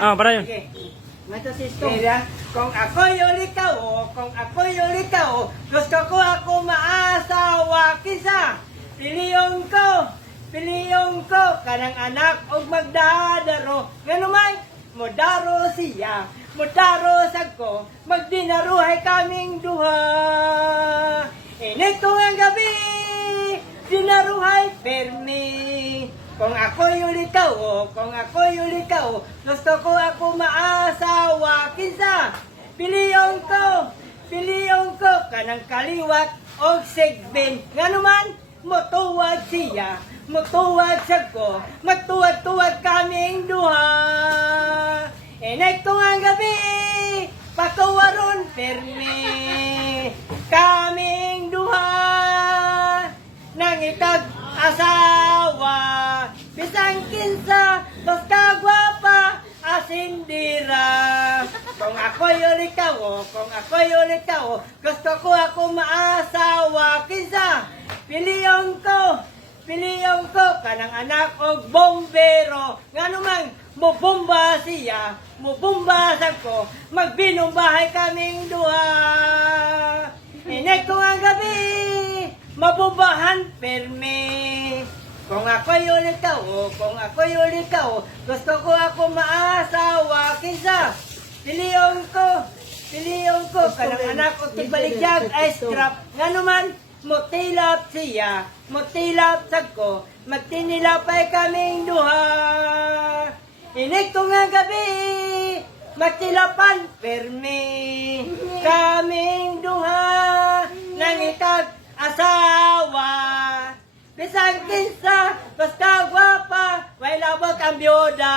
Ah, padayon. Sige. Mato system. Kung ako'y ulikaw, kung ako'y ulikaw, gusto ko ako maasawa kisa. Piliyong ko, kanang anak og magdadaro. Ganumay, modaro siya, modaro sagko, magdinaruhay kaming duha. Init ko ang gabi, dinaruhay permi. Kung ako'y ulikaw, kung ako'y ulikaw, gusto ko ako maasawa kinsa. Piliyong ko, kanang kaliwat og sigbin. Nganuman, motuwag siya, motuwag sagko, magtuwag-tuwag kaming duha. Inay ko ang gabi, pakawaron permi. Kaming duha, nang itag-asawa. Bisang kinsa, basta gwapa, asindira. Kung ako'y ulikaw, kung ako'y ulikaw, gusto ko ako maasawa kinsa. Piliyong ko, kanang anak og bombero. Nganumang mubomba siya, mubomba ko, magbinumbahay kaming duha. Inay ko ang gabi, mabumbahan permi. Kung ako'y ulikaw, kung ako'y ulikaw, gusto ko ako maasawa kinsa. Piliyong ko, kanang anak ko tigbaligyag ay strap. Nganuman, mutilap siya, mutilap sagko, magtinilapay kaming duha. Inig ko nga gabi, magtilapan permi. Kaming duha, nang itag-asawa. Bisang kinsa, basta gwapa, way labag ang byoda.